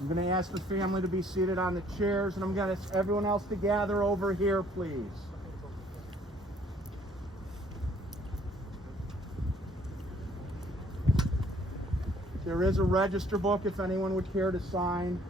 I'm going to ask the family to be seated on the chairs, and I'm going to ask everyone else to gather over here, please. There is a register book if anyone would care to sign.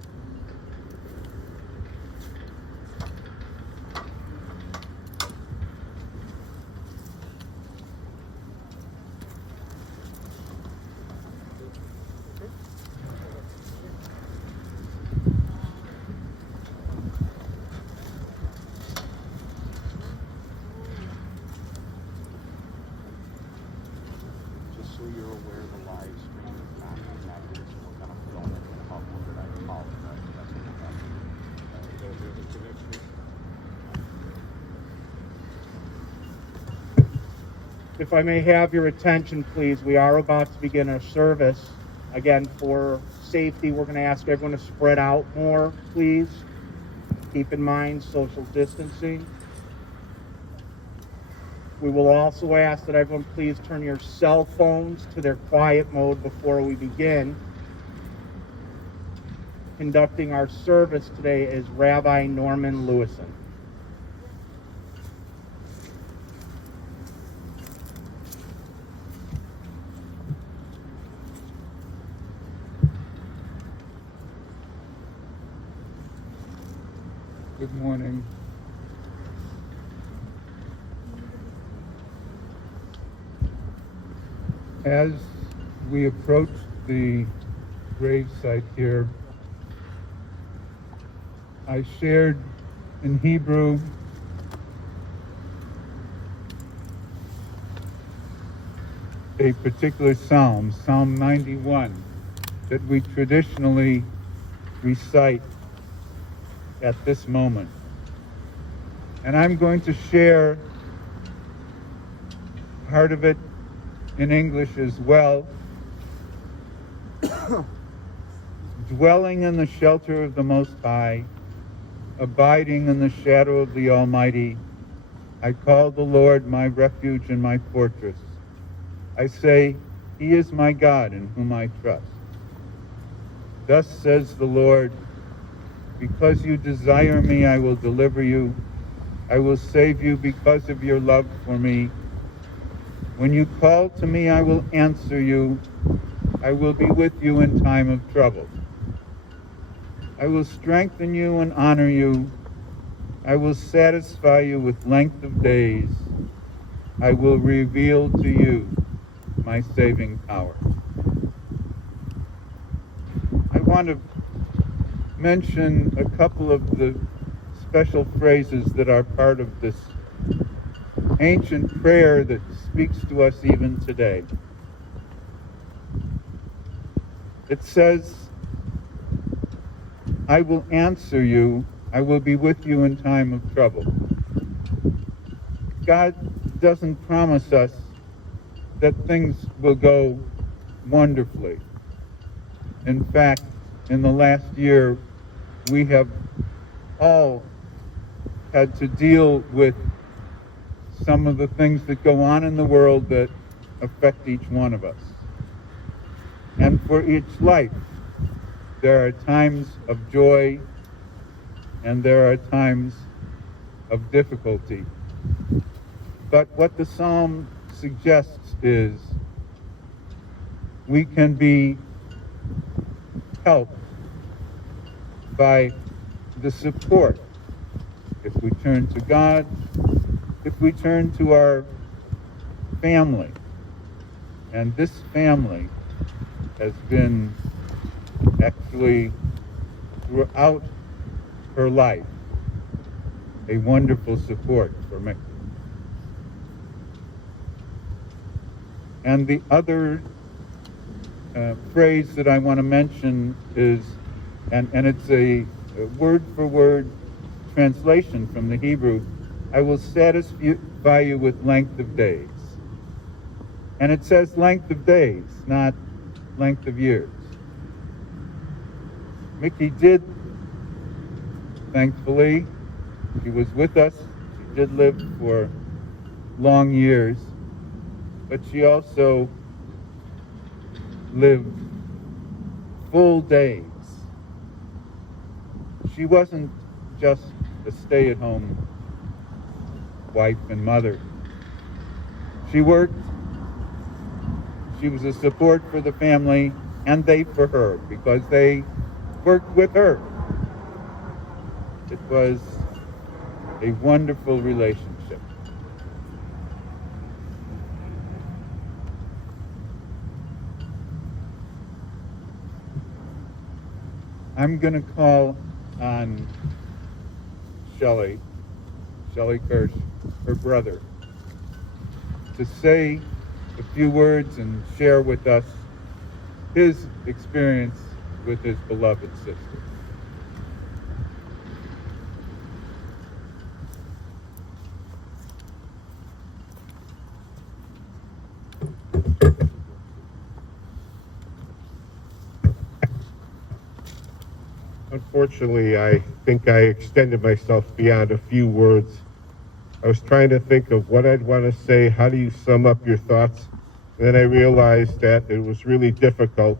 Just so you're aware, the live stream is not connected, so we're going to film it and upload it. I apologize. That's what we're going to do. If I may have your attention, please, we are about to begin our service. Again, for safety, we're going to ask everyone to spread out more, please. Keep in mind social distancing. We will also ask that everyone please turn your cell phones to their quiet mode before we begin. Conducting our service today is Rabbi Norman Lewison. Good morning. As we approach the gravesite here, I shared in Hebrew a particular psalm, Psalm 91, that we traditionally recite at this moment. And I'm going to share part of it in English as well. Dwelling in the shelter of the Most High, abiding in the shadow of the Almighty, I call the Lord my refuge and my fortress. I say, He is my God in whom I trust. Thus says the Lord, because you desire me, I will deliver you. I will save you because of your love for me. When you call to me, I will answer you. I will be with you in time of trouble. I will strengthen you and honor you. I will satisfy you with length of days. I will reveal to you my saving power. I want to mention a couple of the special phrases that are part of this ancient prayer that speaks to us even today. It says, I will answer you, I will be with you in time of trouble. God doesn't promise us that things will go wonderfully. In fact, in the last year, we have all had to deal with some of the things that go on in the world that affect each one of us. And for each life, there are times of joy and there are times of difficulty. But what the psalm suggests is we can be helped by the support if we turn to God, if we turn to our family. And this family has been actually throughout her life a wonderful support for me. And the other phrase that I want to mention is, and it's a word-for-word translation from the Hebrew, I will satisfy you with length of days. And it says length of days, not length of years. Mickey did, thankfully, she was with us. She did live for long years, but she also lived full days She wasn't just a stay-at-home wife and mother. She worked. She was a support for the family, and they for her, because they worked with her. It was a wonderful relationship. I'm going to call on Shelley Kirsch, her brother, to say a few words and share with us his experience with his beloved sister. Unfortunately, I think I extended myself beyond a few words. I was trying to think of what I'd want to say. How do you sum up your thoughts? And then I realized that it was really difficult.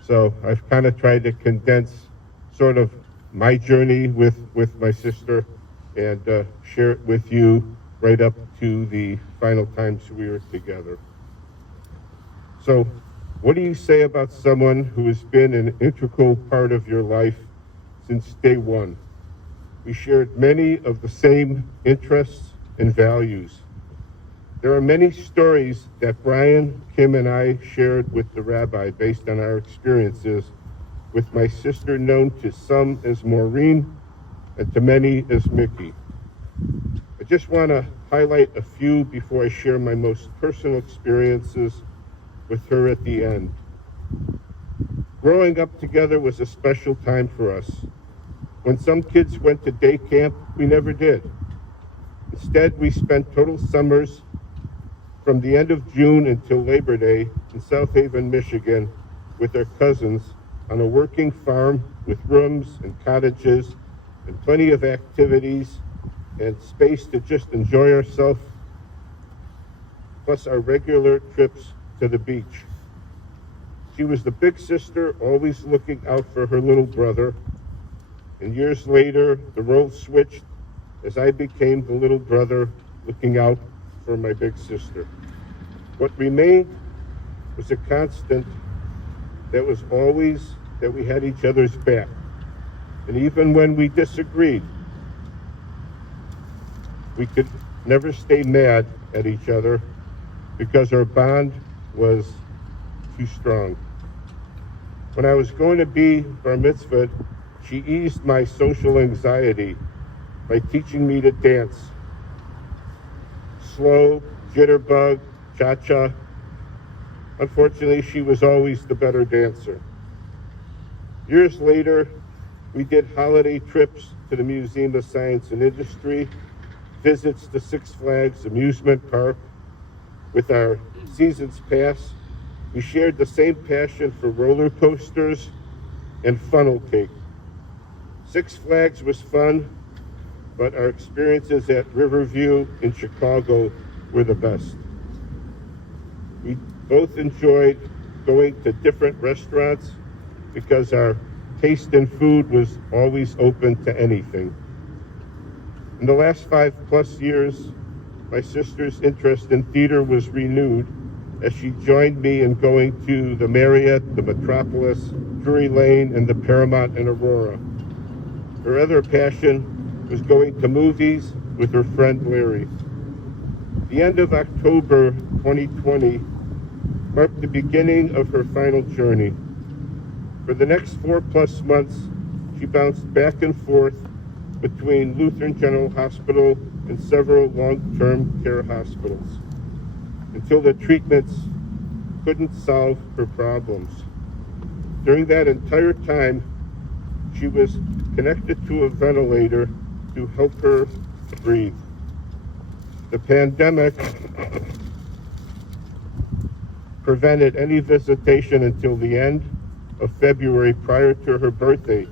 So I've kind of tried to condense sort of my journey with my sister and share it with you right up to the final times we were together. So what do you say about someone who has been an integral part of your life since day one? We shared many of the same interests and values. There are many stories that Brian, Kim, and I shared with the rabbi based on our experiences with my sister, known to some as Maureen and to many as Mickey. I just want to highlight a few before I share my most personal experiences with her at the end. Growing up together was a special time for us. When some kids went to day camp, we never did. Instead, we spent total summers from the end of June until Labor Day in South Haven, Michigan, with our cousins on a working farm with rooms and cottages and plenty of activities and space to just enjoy ourselves, plus our regular trips to the beach. She was the big sister, always looking out for her little brother, and years later, the roles switched as I became the little brother looking out for my big sister. What remained was a constant that was always that we had each other's back. And even when we disagreed, we could never stay mad at each other because our bond was too strong. When I was going to be bar mitzvahed, she eased my social anxiety by teaching me to dance. Slow, jitterbug, cha-cha. Unfortunately, she was always the better dancer. Years later, we did holiday trips to the Museum of Science and Industry, visits to Six Flags Amusement Park. With our season's pass, we shared the same passion for roller coasters and funnel cake. Six Flags was fun, but our experiences at Riverview in Chicago were the best. We both enjoyed going to different restaurants because our taste in food was always open to anything. In the last 5+ years, my sister's interest in theater was renewed as she joined me in going to the Marriott, the Metropolis, Drury Lane, and the Paramount in Aurora. Her other passion was going to movies with her friend Larry. The end of October 2020 marked the beginning of her final journey. For the next 4+ months, she bounced back and forth between Lutheran General Hospital and several long-term care hospitals until the treatments couldn't solve her problems. During that entire time, she was connected to a ventilator to help her breathe. The pandemic prevented any visitation until the end of February, prior to her birthday,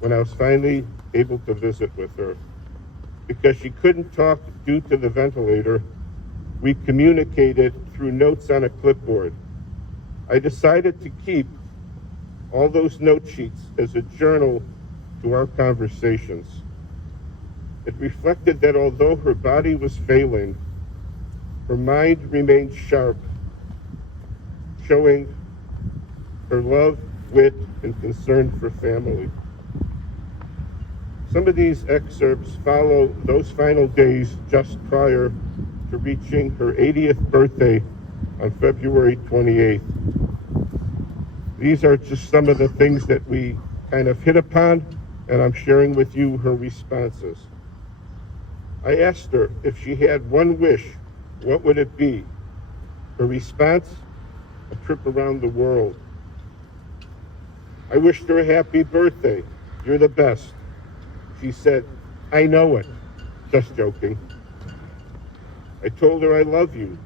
when I was finally able to visit with her. Because she couldn't talk due to the ventilator, we communicated through notes on a clipboard. I decided to keep all those note sheets as a journal to our conversations. It reflected that although her body was failing, her mind remained sharp, showing her love, wit, and concern for family. Some of these excerpts follow those final days just prior to reaching her 80th birthday on February 28th. These are just some of the things that we kind of hit upon, and I'm sharing with you her responses. I asked her if she had one wish, what would it be? Her response, a trip around the world. I wished her a happy birthday. You're the best. She said, I know it. Just joking. I told her I love you.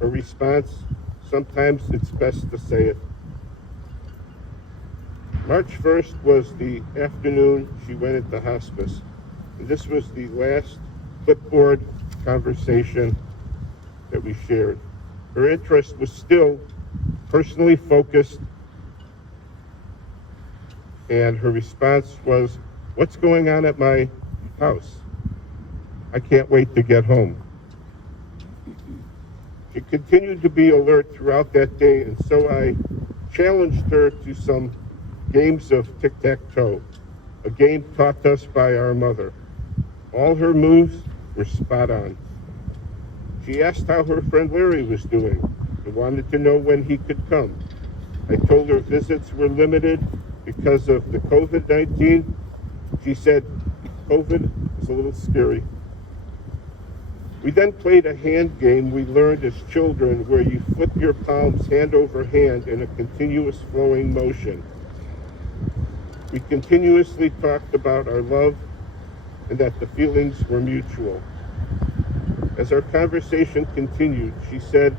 Her response, sometimes it's best to say it. March 1st was the afternoon she went into hospice. And this was the last clipboard conversation that we shared. Her interest was still personally focused, and her response was, what's going on at my house? I can't wait to get home. She continued to be alert throughout that day, and so I challenged her to some games of tic-tac-toe, a game taught us by our mother. All her moves were spot on. She asked how her friend Larry was doing and wanted to know when he could come. I told her visits were limited because of the COVID-19. She said, COVID is a little scary. We then played a hand game we learned as children where you flip your palms hand over hand in a continuous flowing motion. We continuously talked about our love and that the feelings were mutual. As our conversation continued, she said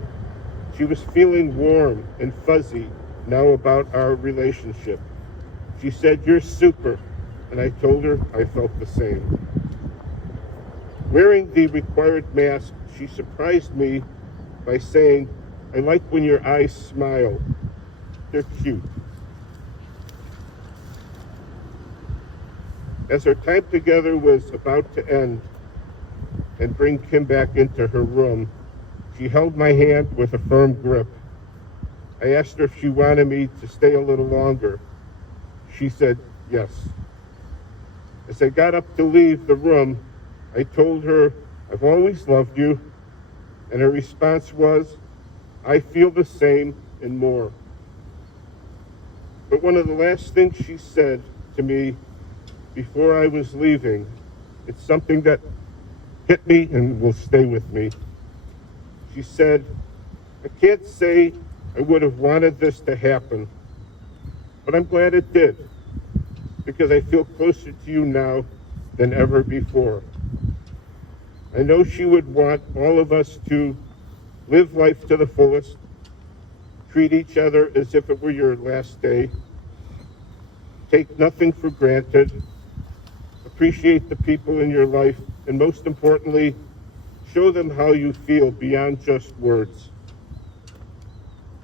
she was feeling warm and fuzzy now about our relationship. She said, you're super, and I told her I felt the same. Wearing the required mask, she surprised me by saying, I like when your eyes smile. They're cute. As our time together was about to end and bring Kim back into her room, she held my hand with a firm grip. I asked her if she wanted me to stay a little longer. She said yes. As I got up to leave the room, I told her, I've always loved you, and her response was, I feel the same and more. But one of the last things she said to me before I was leaving, it's something that hit me and will stay with me. She said, I can't say I would have wanted this to happen, but I'm glad it did, because I feel closer to you now than ever before. I know she would want all of us to live life to the fullest, treat each other as if it were your last day, take nothing for granted, appreciate the people in your life, and most importantly, show them how you feel beyond just words.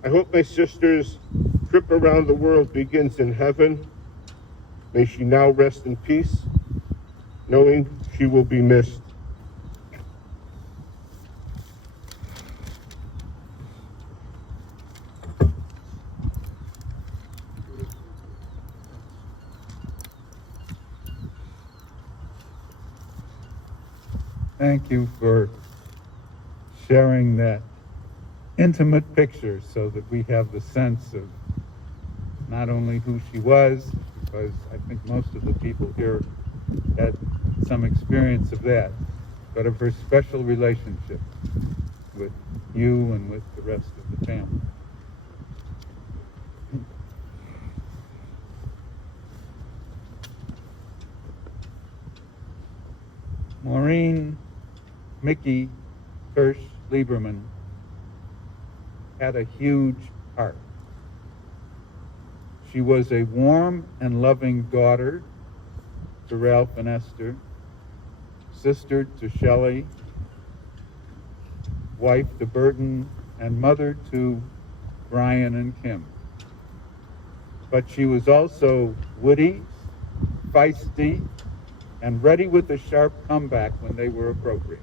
I hope my sister's trip around the world begins in heaven. May she now rest in peace, knowing she will be missed. Thank you for sharing that intimate picture so that we have the sense of not only who she was, because I think most of the people here had some experience of that, but of her special relationship with you and with the rest of the family. Maureen Mickey Kirsch Lieberman had a huge heart. She was a warm and loving daughter to Ralph and Esther, sister to Shelley, wife to Burton, and mother to Brian and Kim. But she was also witty, feisty, and ready with a sharp comeback when they were appropriate.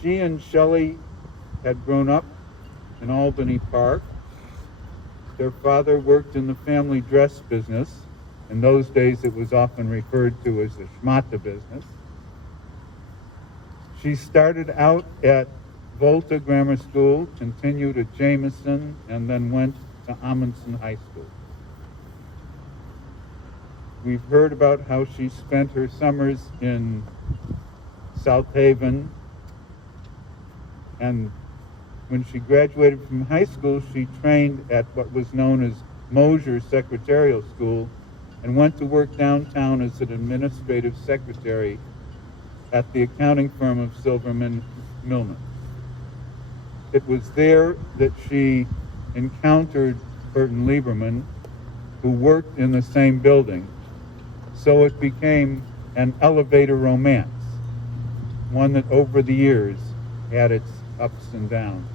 She and Shelley had grown up in Albany Park. Their father worked in the family dress business. In those days, it was often referred to as the schmata business. She started out at Volta Grammar School, continued at Jameson, and then went to Amundsen High School. We've heard about how she spent her summers in South Haven, and when she graduated from high school, she trained at what was known as Mosier Secretarial School and went to work downtown as an administrative secretary at the accounting firm of Silverman Millman. It was there that she encountered Burton Lieberman, who worked in the same building. So it became an elevator romance, one that over the years had its ups and downs.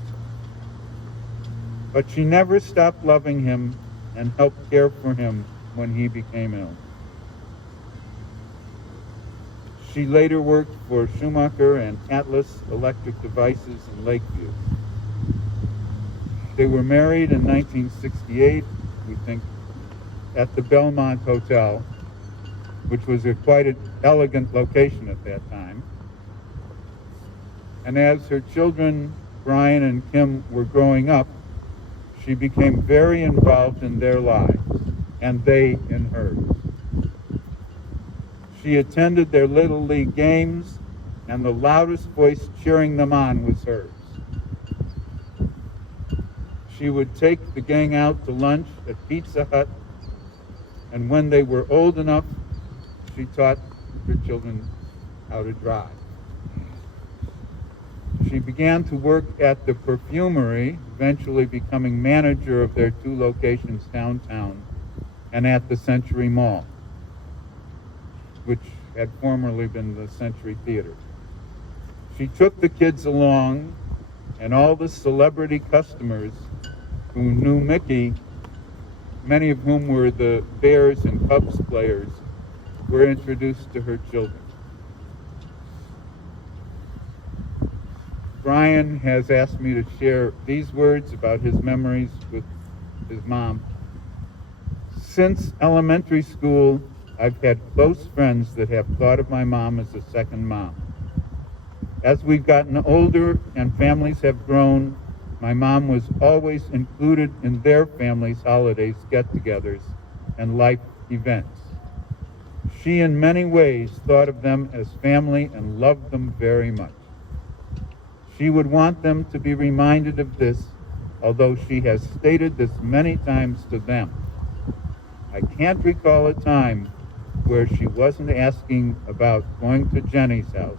But she never stopped loving him and helped care for him when he became ill. She later worked for Schumacher and Atlas Electric Devices in Lakeview. They were married in 1968, we think, at the Belmont Hotel, which was quite an elegant location at that time. And as her children, Brian and Kim, were growing up, she became very involved in their lives, and they in hers. She attended their Little League games, and the loudest voice cheering them on was hers. She would take the gang out to lunch at Pizza Hut, and when they were old enough, she taught her children how to drive. She began to work at the perfumery, eventually becoming manager of their 2 locations downtown and at the Century Mall, which had formerly been the Century Theater. She took the kids along, and all the celebrity customers who knew Mickey, many of whom were the Bears and Cubs players, were introduced to her children. Brian has asked me to share these words about his memories with his mom. Since elementary school, I've had close friends that have thought of my mom as a second mom. As we've gotten older and families have grown, my mom was always included in their family's holidays, get-togethers, and life events. She, in many ways, thought of them as family and loved them very much. She would want them to be reminded of this, although she has stated this many times to them. I can't recall a time where she wasn't asking about going to Jenny's house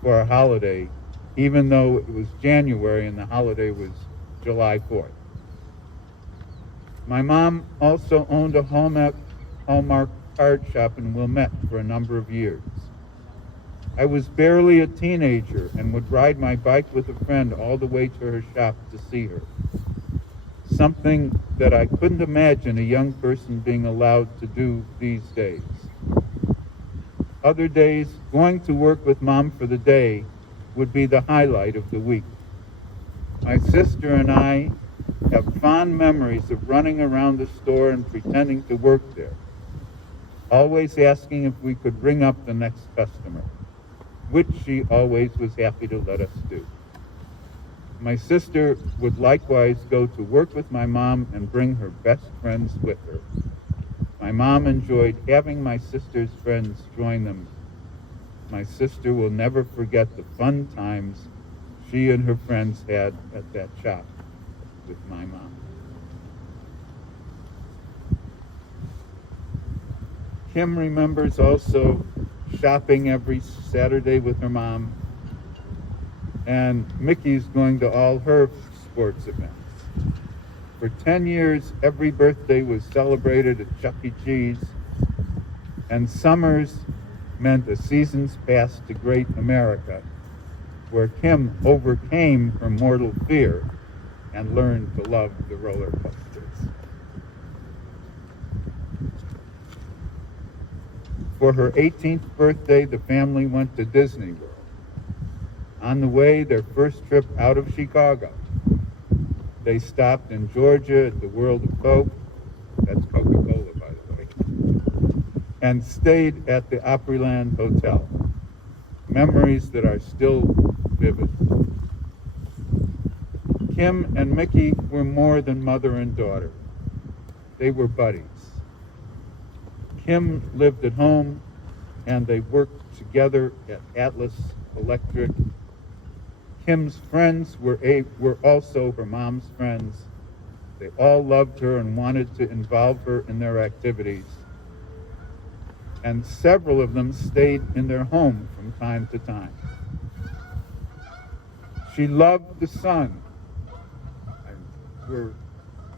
for a holiday, even though it was January and the holiday was July 4th. My mom also owned a Hallmark card shop in Wilmette for a number of years. I was barely a teenager and would ride my bike with a friend all the way to her shop to see her. Something that I couldn't imagine a young person being allowed to do these days. Other days, going to work with Mom for the day would be the highlight of the week. My sister and I have fond memories of running around the store and pretending to work there, always asking if we could ring up the next customer, which she always was happy to let us do. My sister would likewise go to work with my mom and bring her best friends with her. My mom enjoyed having my sister's friends join them. My sister will never forget the fun times she and her friends had at that shop with my mom. Kim remembers also shopping every Saturday with her mom, and Mickey's going to all her sports events. For 10 years, every birthday was celebrated at Chuck E. Cheese, and summers meant a season's pass to Great America, where Kim overcame her mortal fear and learned to love the roller coasters. For her 18th birthday, the family went to Disney World. On the way, their first trip out of Chicago, they stopped in Georgia at the World of Coke. That's Coca-Cola, by the way. And stayed at the Opryland Hotel. Memories that are still vivid. Kim and Mickey were more than mother and daughter. They were buddies. Kim lived at home, and they worked together at Atlas Electric. Kim's friends were also her mom's friends. They all loved her and wanted to involve her in their activities. And several of them stayed in their home from time to time. She loved the sun. And we're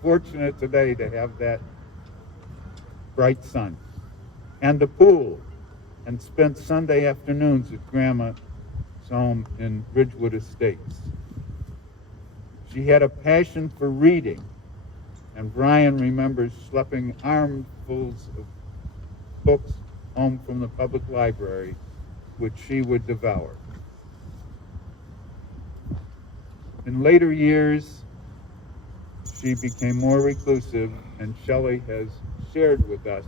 fortunate today to have that bright sun. And the pool, and spent Sunday afternoons at Grandma's home in Ridgewood Estates. She had a passion for reading, and Brian remembers schlepping armfuls of books home from the public library, which she would devour. In later years, she became more reclusive, and Shelley has shared with us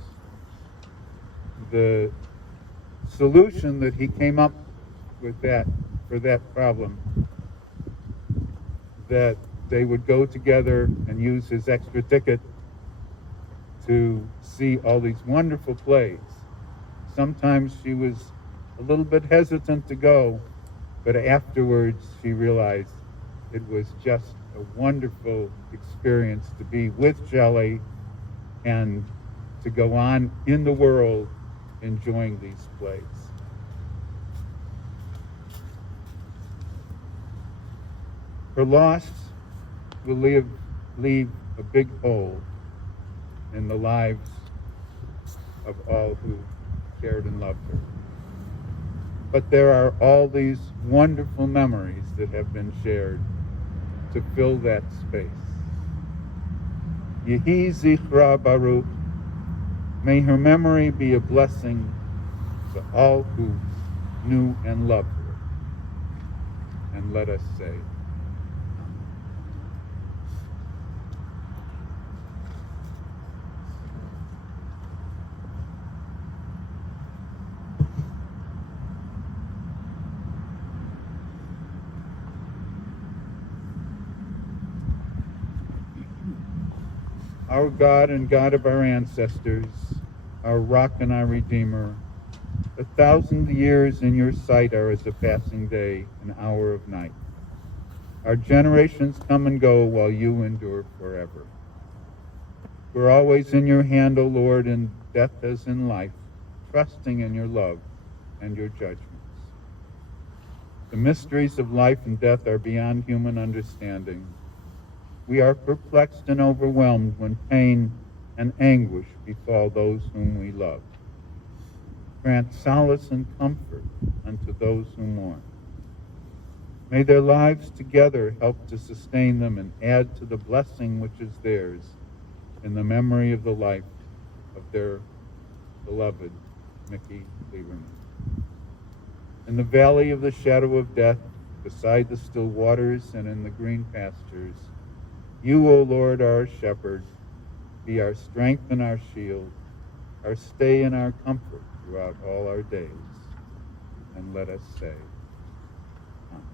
the solution that he came up with for that problem, that they would go together and use his extra ticket to see all these wonderful plays. Sometimes she was a little bit hesitant to go, but afterwards she realized it was just a wonderful experience to be with Shelley and to go on in the world enjoying these plays. Her loss will leave a big hole in the lives of all who cared and loved her. But there are all these wonderful memories that have been shared to fill that space. Yehi Zichra Baruch. May her memory be a blessing to all who knew and loved her. And let us say, our God and God of our ancestors, our rock and our Redeemer, 1,000 years in your sight are as a passing day, an hour of night. Our generations come and go while you endure forever. We're always in your hand, O Lord, in death as in life, trusting in your love and your judgments. The mysteries of life and death are beyond human understanding. We are perplexed and overwhelmed when pain and anguish befall those whom we love. Grant solace and comfort unto those who mourn. May their lives together help to sustain them and add to the blessing which is theirs in the memory of the life of their beloved Mickey Lieberman. In the valley of the shadow of death, beside the still waters and in the green pastures, you, O Lord, our shepherd, be our strength and our shield, our stay and our comfort throughout all our days. And let us say, Amen.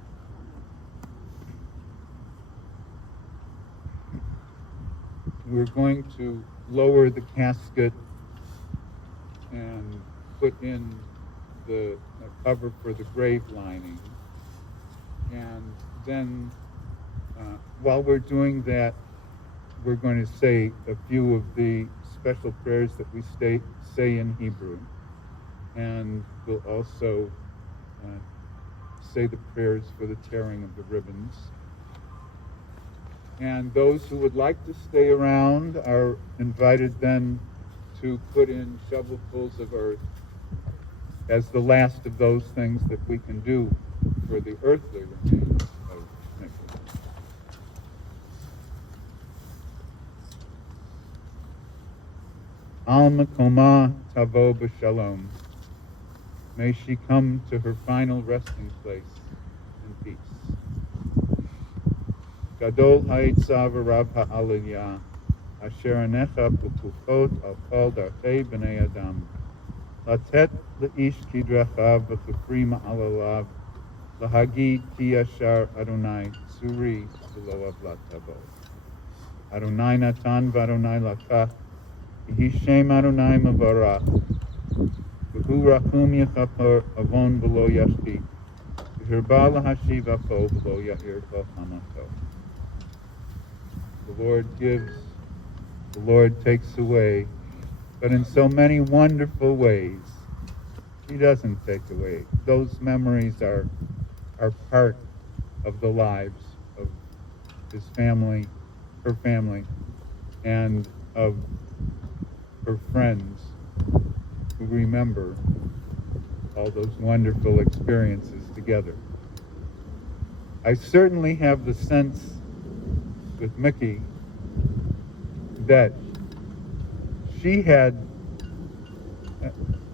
We're going to lower the casket and put in the cover for the grave lining. And then while we're doing that, we're going to say a few of the special prayers that we say in Hebrew. And we'll also say the prayers for the tearing of the ribbons. And those who would like to stay around are invited then to put in shovelfuls of earth as the last of those things that we can do for the earthly remains of Nicholas. Al Makoma Tavo B'Shalom. May she come to her final resting place in peace. Gadol ha'itzav v'rav ha'aliyah, asher anecha p'kuchot al kol darchei b'nei adam. Latet le'ish kidrachav v'chefri ma'alalav, lahagid ki yashar Adonai tzuri v'lo avlat tavo. Adonai natan v'Adonai lakach, yehi shem Adonai mevarach. V'hu rachum yechaper avon v'lo yashti. V'hirba lahashiv apo v'lo ya'ir bo hamato. The Lord gives, the Lord takes away, but in so many wonderful ways, He doesn't take away. Those memories are part of the lives of his family, her family, and of her friends who remember all those wonderful experiences together. I certainly have the sense with Mickey that she had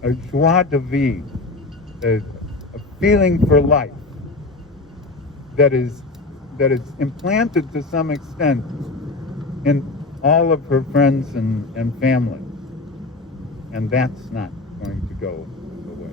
a joie de vivre, a feeling for life that is implanted to some extent in all of her friends and family. And that's not going to go away.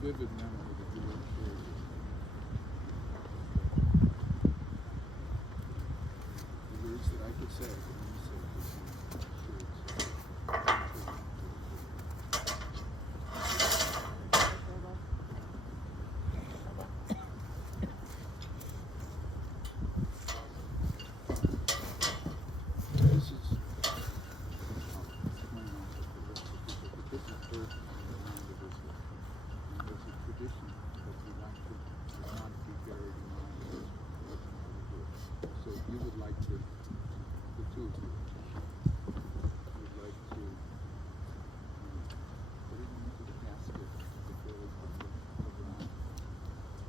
Vivid memory that you don't share with the words that I could say, but only say because this is tradition that we like to not be buried in our lives. So if you would like to, the two of you, would like to put it into the casket before we put the around.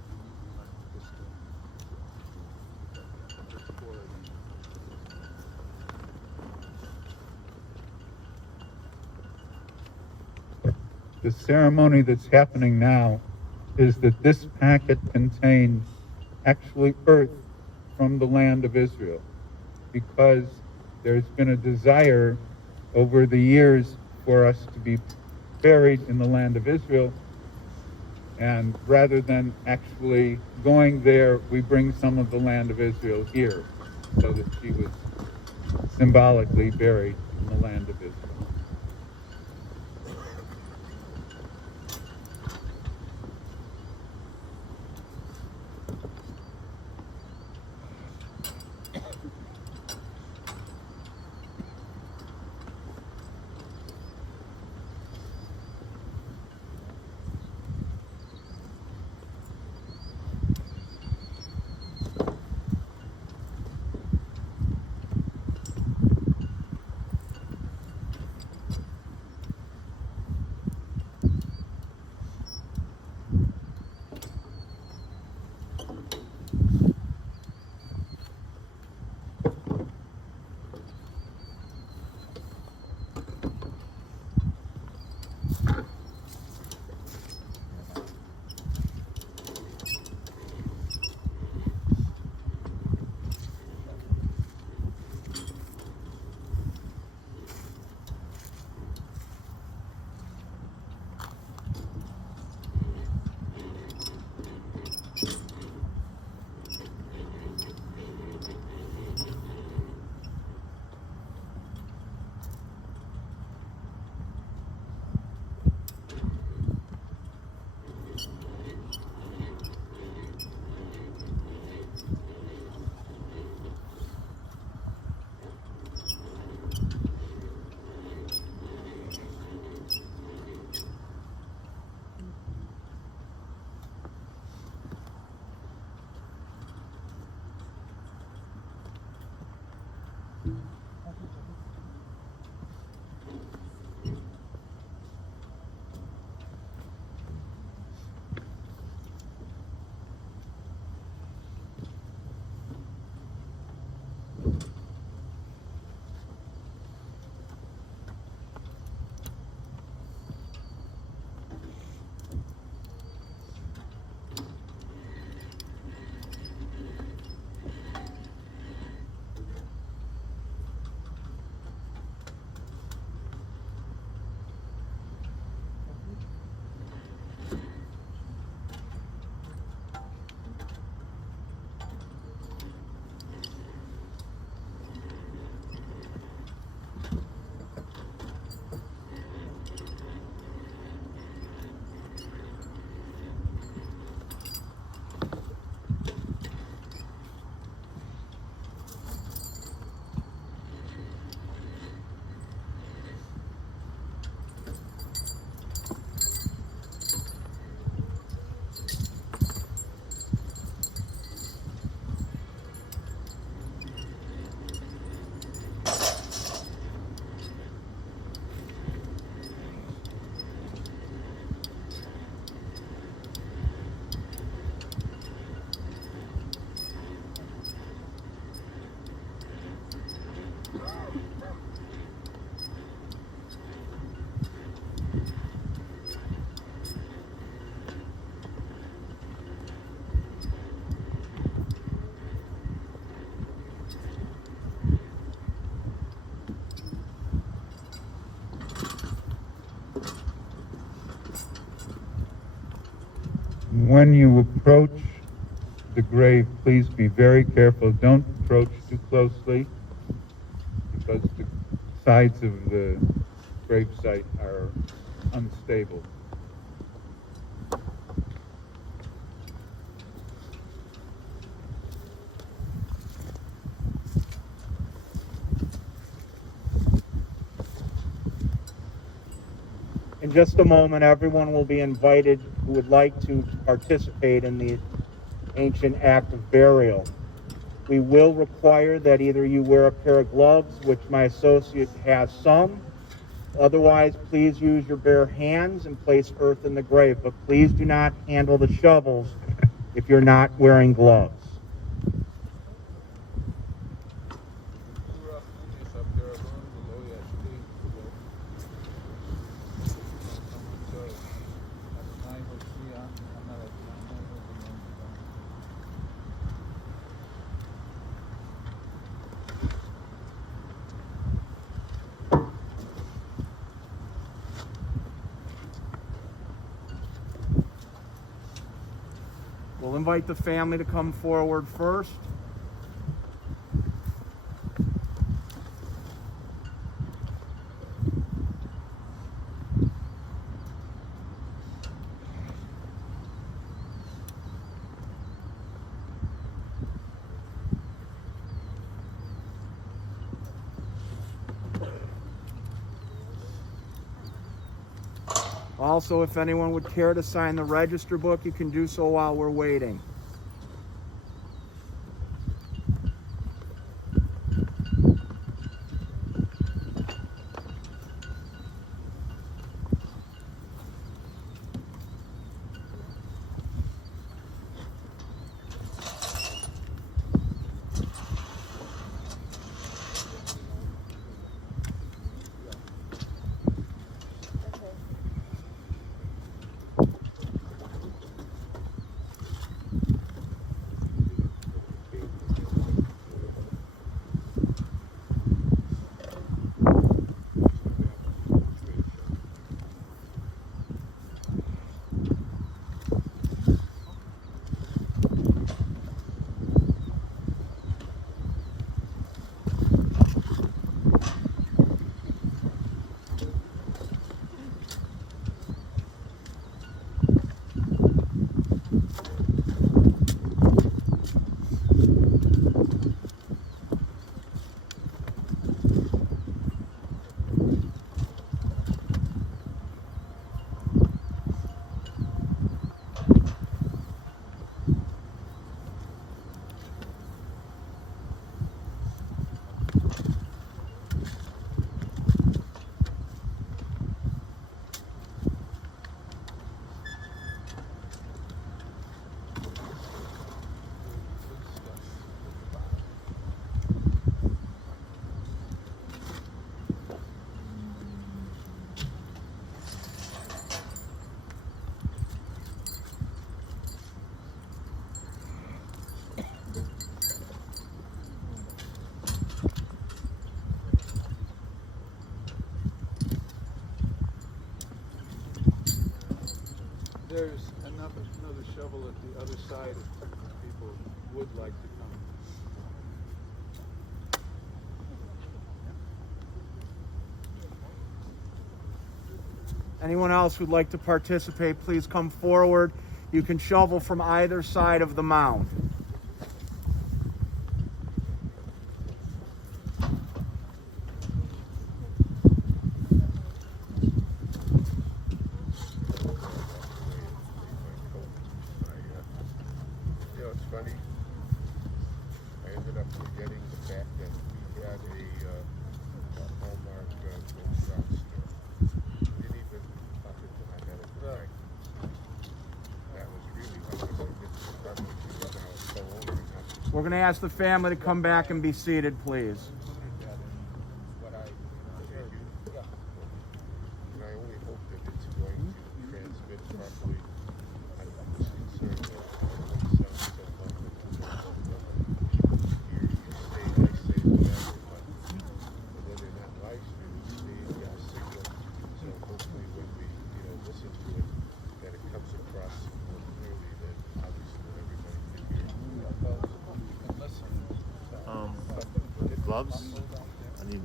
And you would like to just pour it in. The ceremony that's happening now is that this packet contains actually earth from the land of Israel, because there's been a desire over the years for us to be buried in the land of Israel, and rather than actually going there, we bring some of the land of Israel here so that she was symbolically buried in the land of Israel. When you approach the grave, please be very careful. Don't approach too closely because the sides of the gravesite are unstable. In just a moment, everyone will be invited who would like to participate in the ancient act of burial. We will require that either you wear a pair of gloves, which my associate has some. Otherwise, please use your bare hands and place earth in the grave, but please do not handle the shovels if you're not wearing gloves. We'll invite the family to come forward first. Also, if anyone would care to sign the register book, you can do so while we're waiting. There's another shovel at the other side if people would like to come. Anyone else who'd like to participate, please come forward. You can shovel from either side of the mound. It's funny. I ended up forgetting the fact that we had a Hallmark gold shop store. Didn't even pop into my head at the time. That was really what I was thinking. Because I was so old and not We're going to ask the family to come back and be seated, please. what I do. And I only hope that it's going to transmit properly. I'm just concerned that it sounds so much. I say whatever, but when they're not live streaming, they signal. So hopefully when we, listen to it, that it comes across more clearly that obviously that everybody can hear. The gloves? I need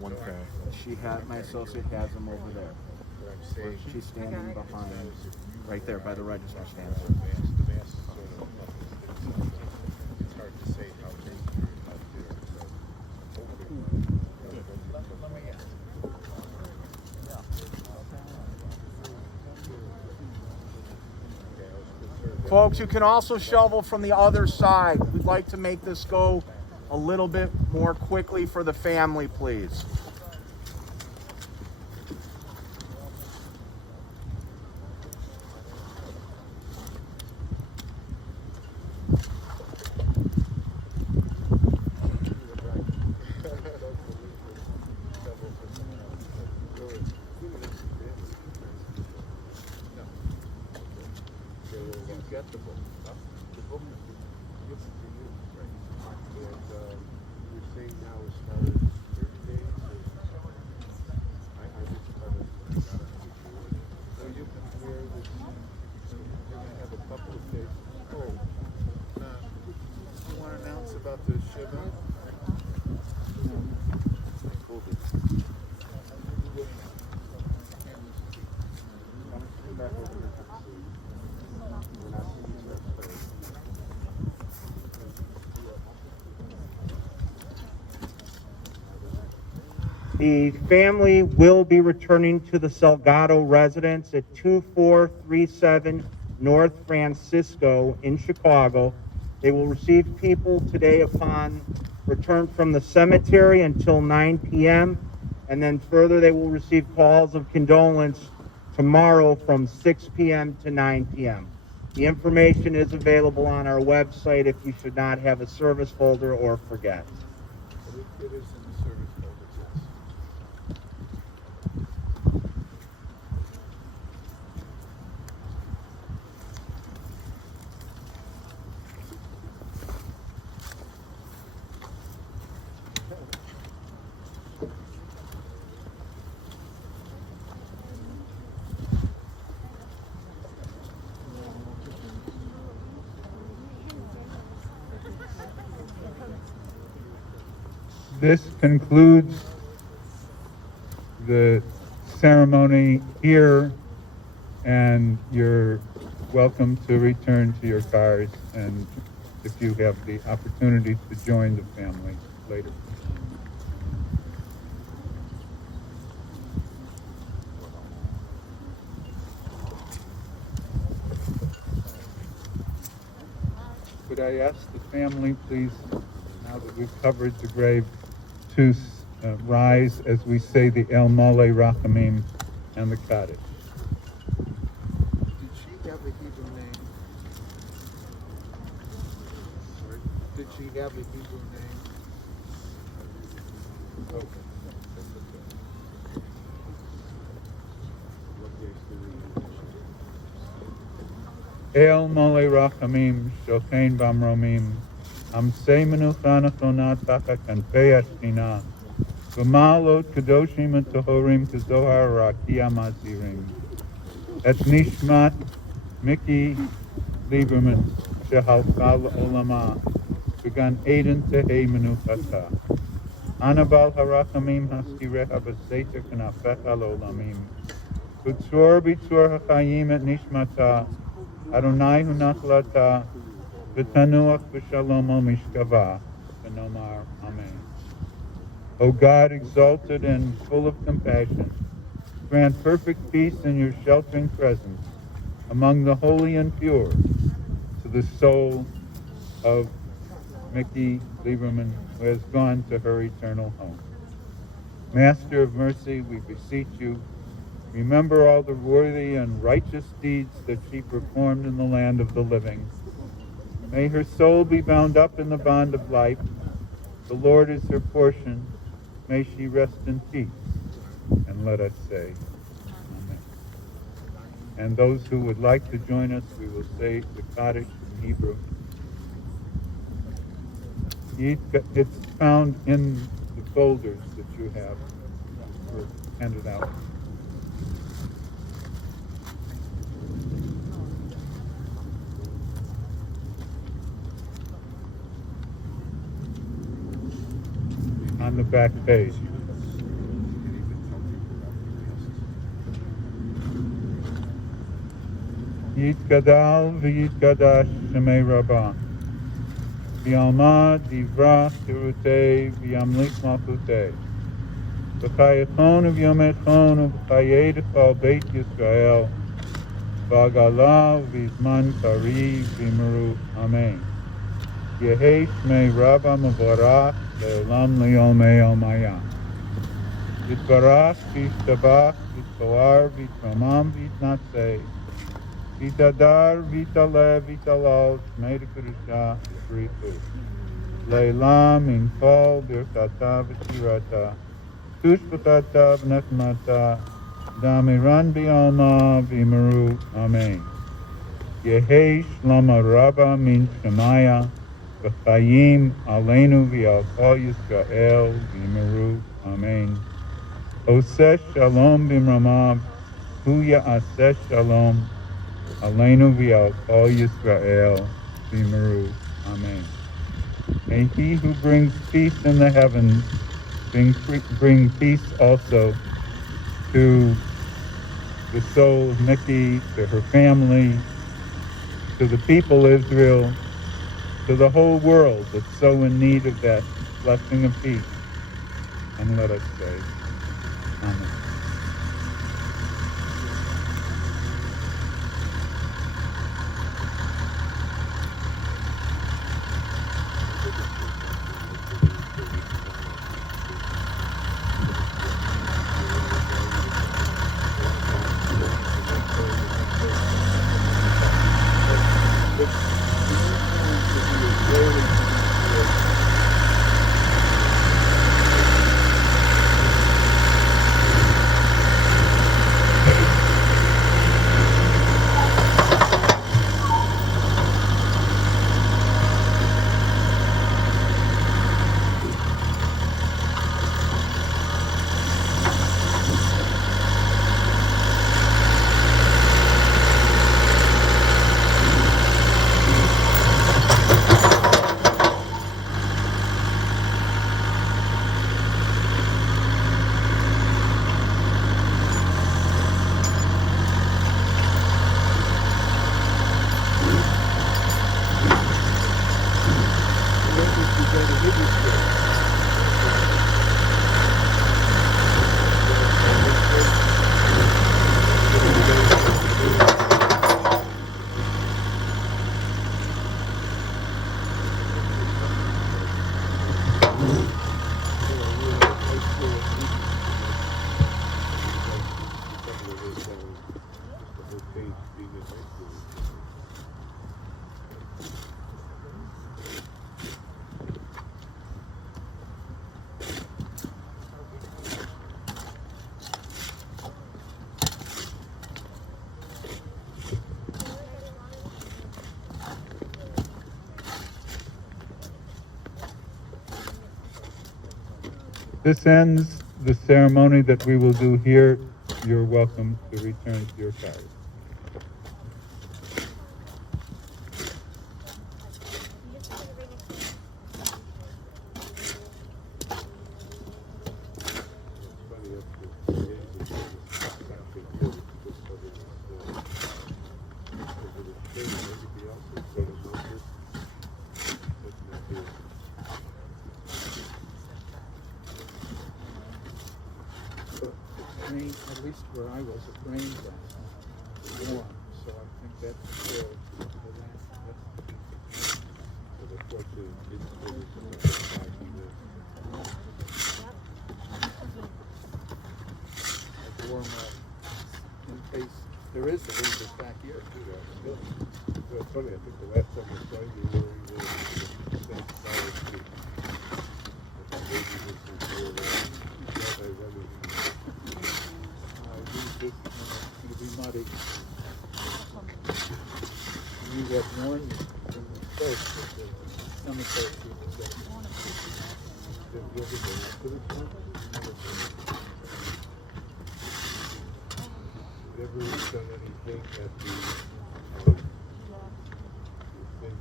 one pair. My associate has them over there. What I'm saying, She's standing behind, right there by the register stand. the mass is sort of it's hard to say how they do it out there. So hopefully, Folks, you can also shovel from the other side. We'd like to make this go a little bit more quickly for the family, please. get the book. The book is given to you, right? And you're saying now as far as 30 days, I just kind of got it. So you compare this, you're going to have a couple of days. Oh, You want to announce about the Shiva? The family will be returning to the Salgado residence at 2437 North Francisco in Chicago. They will receive people today upon return from the cemetery until 9 p.m. And then further, they will receive calls of condolence tomorrow from 6 p.m. to 9 p.m. The information is available on our website if you should not have a service folder or forget. It is in the service folder, yes. This concludes the ceremony here, and you're welcome to return to your cars, and if you have the opportunity to join the family later. Could I ask the family, please, now that we've covered the grave, to rise as we say the El Mole Rachamim and the Kaddish. Did she have a Hebrew name? Sorry? Did she have a Hebrew name? Okay. El Mole Rachamim, Shochein Bamromim, Amsei Menucha Nachonat Tachat Kanfei Ashkina, V'ma'alot Kadoshim and Tohorim Kazohar Rakia Mazirim, Et Nishmat Mickey Lieberman, Shehalcha Olama, Began Eden Tehei Menuchata, Anabal Harachamim Haskirecha B'Seiter Kanafecha Lolamim, B'tzor B'tzor HaChayim Et Nishmata, Adonai hu nachlata, v'tanuach v'shalom al mishkava, v'nomar amen. O God, exalted and full of compassion, grant perfect peace in your sheltering presence among the holy and pure to the soul of Mickey Lieberman, who has gone to her eternal home. Master of mercy, we beseech you, remember all the worthy and righteous deeds that she performed in the land of the living. May her soul be bound up in the bond of life. The Lord is her portion. May she rest in peace. And let us say, Amen. And those who would like to join us, we will say the Kaddish in Hebrew. It's found in the folders that you have handed out. On the back page. Yitgadal v'yitgadash shemei Rabbah, v'yalma divra tirutei v'yamlik malchutei, v'chayechon v'yomechon v'chayedechal beit Yisrael, v'agala v'zman kari v'meru. Amen. Yehei shmei Rabbah mevorach le'olam le'yomei omaya. Yitbarach v'yishtabach v'yitzoar v'yitromam v'yitnatzeh. Vitadar, vitale, vitalal, shmei kedusha, v'richu. Leilam, infal, birkata, v'shirata, tushpatata, v'nechmata, damiran bi'alma, v'meru. Amen. Yehei shlama rabba min shemaya, v'chayim aleinu v'al kol Yisrael, v'meru. Amen. Oseh shalom b'mramav, hu ya'aseh shalom, Aleinu v'al kol Yisrael, v'meru. Amen. May he who brings peace in the heavens bring peace also to the soul of Mickey, to her family, to the people of Israel, to the whole world that's so in need of that blessing of peace. And let us say, This ends the ceremony that we will do here. You're welcome to return to your cars. Rain, at least where I was, it rained last night. Warm, so I think that's good. Warm up in case there is a wind back here. It's funny, I think the last time I saw you were in the same Flower Street. Maybe this is your I run Use this, it's going to be muddy. You had warned me from the first that the cemetery people said. Have you ever been up to this one? Never done anything at the, you think,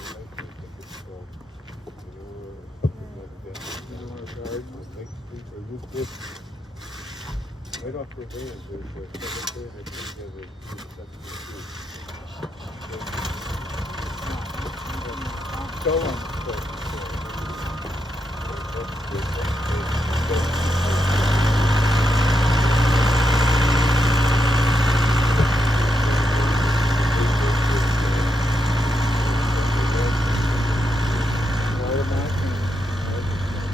I think it's called, something like that. On Lake Street, or Euclid. Right off the land, there's a cemetery, I think there's a Go on.